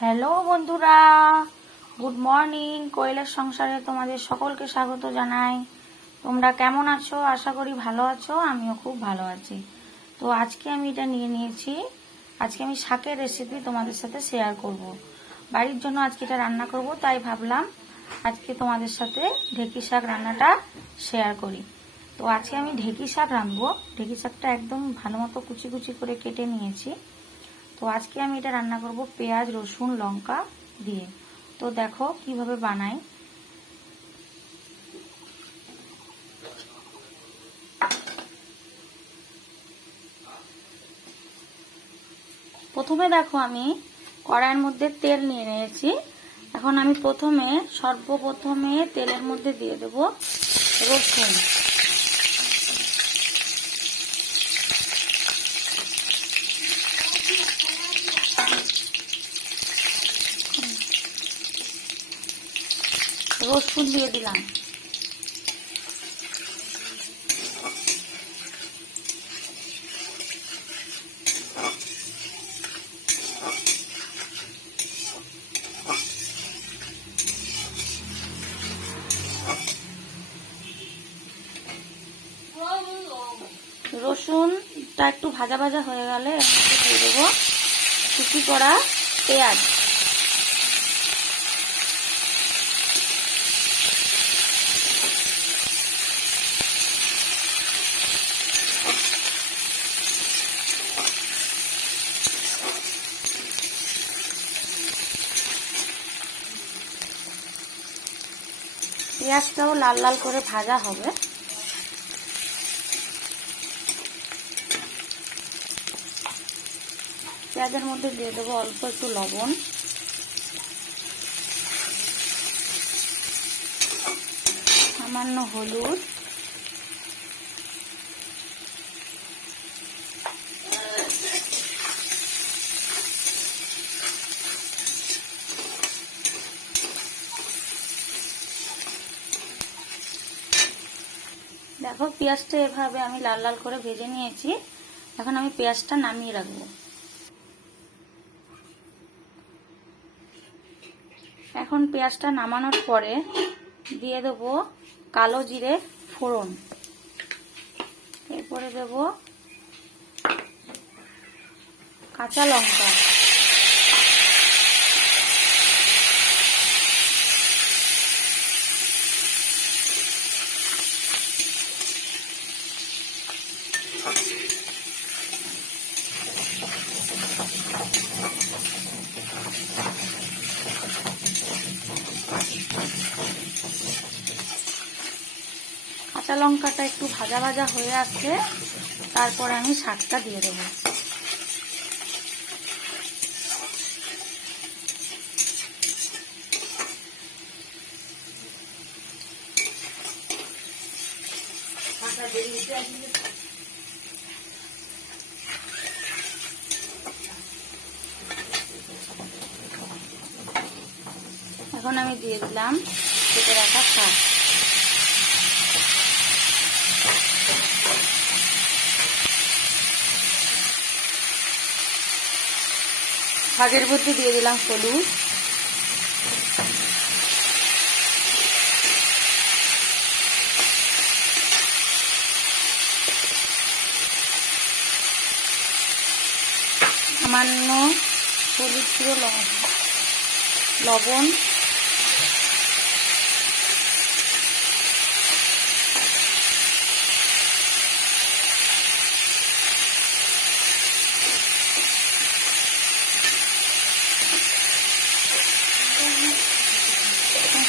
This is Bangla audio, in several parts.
হ্যালো বন্ধুরা, গুড মর্নিং। কৈলাস সংসারে তোমাদের সকলকে স্বাগত জানাই। তোমরা কেমন আছো? আশা করি ভালো আছো। আমিও খুব ভালো আছি। তো আজকে আমি এটা নিয়ে নিয়েছি। আজকে আমি শাকের রেসিপি তোমাদের সাথে শেয়ার করব। বাড়ির জন্য আজকে এটা রান্না করব, তাই ভাবলাম আজকে তোমাদের সাথে ঢেঁকি শাক রান্নাটা শেয়ার করি। তো আজকে আমি ঢেঁকি শাক রাঁধবো। ঢেঁকি শাকটা একদম ভালো মতো কুচি কুচি করে কেটে নিয়েছি। তো আজকে আমি এটা রান্না করব পেঁয়াজ, রসুন, লঙ্কা দিয়ে। তো দেখো কিভাবে বানাই। প্রথমে দেখো আমি কড়াইয়ের মধ্যে তেল নিয়ে নিয়েছি। এখন আমি সর্বপ্রথমে তেলের মধ্যে দিয়ে দেব রসুন। রসুন দিয়ে দিলাম। রসুনটা একটু ভাজা ভাজা হয়ে গেলে এর মধ্যে দিয়ে দেবো কুচি করা পেঁয়াজ। পেঁয়াজটাও লাল লাল করে ভাজা হবে। পেঁয়াজের মধ্যে দিয়ে দেবো অল্প একটু লবণ, সামান্য হলুদ, দেখো পেঁয়াজটা এভাবে আমি লাল লাল করে ভেজে নিয়েছি। এখন আমি পেঁয়াজটা নামিয়ে রাখবো। এখন পেঁয়াজটা নামানোর পরে দিয়ে দেবো কালো জিরে ফোড়ন, এরপরে দেব কাঁচা লঙ্কা, কাঁচা লঙ্কাটা একটু ভাজা ভাজা হয়ে আসলে তারপরে আমি শাকটা দিয়ে দেবো। এখন আমি দিয়ে দিলাম কেটে রাখা শাক। শাকের মধ্যে দিয়ে দিলাম হলুদ, সামান্য হলুদ গুঁড়ো, লবণ,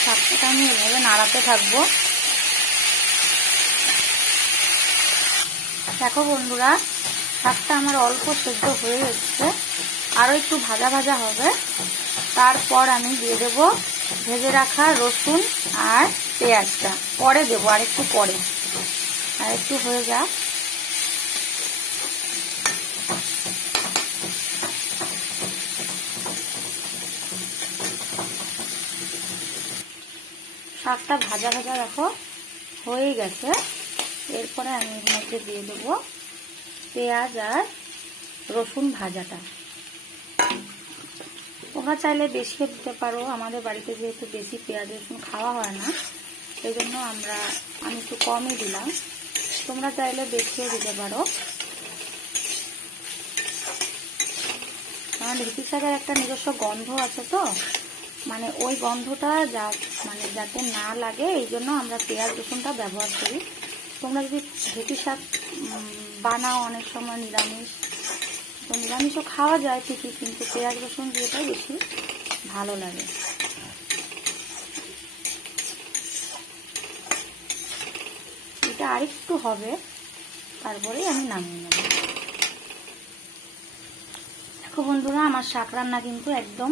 শাকটা আমি এভাবে নাড়াতে থাকবো। দেখো বন্ধুরা, শাকটা আমার অল্প সেদ্ধ হয়ে এসছে, আরও একটু ভাজা ভাজা হবে। তারপর আমি দিয়ে দেবো ভেজে রাখা রসুন আর পেঁয়াজটা। পরে দেবো, আর একটু হয়ে যাক। শাকটা ভাজা ভাজা দেখো হয়ে গেছে। এরপরে আমি এর মধ্যে দিয়ে দেবো পেঁয়াজ আর রসুন ভাজাটা। তো তোমরা চাইলে বেশিও দিতে পারো। আমাদের বাড়িতে যেহেতু বেশি পেঁয়াজ রসুন খাওয়া হয় না, সেই জন্য আমি একটু কমই দিলাম। তোমরা চাইলে বেশিও দিতে পারো। কারণ ঢেঁকি শাকের একটা নিজস্ব গন্ধ আছে, তো মানে ওই গন্ধটা যাতে না লাগে, এই জন্য আমরা পেঁয়াজ রসুনটা ব্যবহার করি। তোমরা যদি ঢেঁকি শাক বানাও অনেক সময় নিরামিষ, তো নিরামিষও খাওয়া যায় ঠিকই, কিন্তু পেঁয়াজ রসুন দিয়েটাই বেশি ভালো লাগে। এটা আরেকটু হবে, তারপরেই আমি নামিয়ে নেব। দেখো বন্ধুরা, আমার শাক রান্না কিন্তু একদম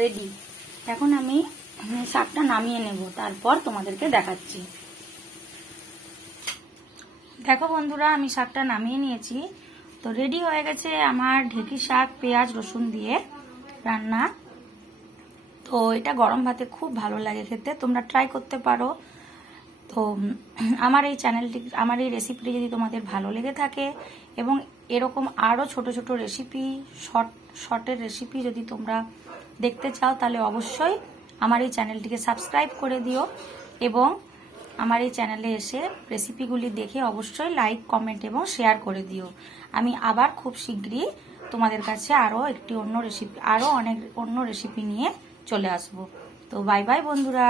রেডি। এখন আমি শাকটা নামিয়ে নেব, তারপর তোমাদেরকে দেখাচ্ছি। দেখো বন্ধুরা, আমি শাকটা নামিয়ে নিয়েছি। তো রেডি হয়ে গেছে আমার ঢেঁকি শাক পেঁয়াজ রসুন দিয়ে রান্না। তো এটা গরম ভাতে খুব ভালো লাগে খেতে, তোমরা ট্রাই করতে পারো। তো আমার এই রেসিপিটি যদি তোমাদের ভালো লেগে থাকে, এবং এরকম আরও ছোট ছোট রেসিপি, শর্টের রেসিপি যদি তোমরা দেখতে চাও, তাহলে অবশ্যই আমার এই চ্যানেলটিকে সাবস্ক্রাইব করে দিও, এবং আমার এই চ্যানেলে এসে রেসিপিগুলি দেখে অবশ্যই লাইক, কমেন্ট এবং শেয়ার করে দিও। আমি আবার খুব শীঘ্রই তোমাদের কাছে আরও অনেক অন্য রেসিপি নিয়ে চলে আসব। তো বাই বাই বন্ধুরা।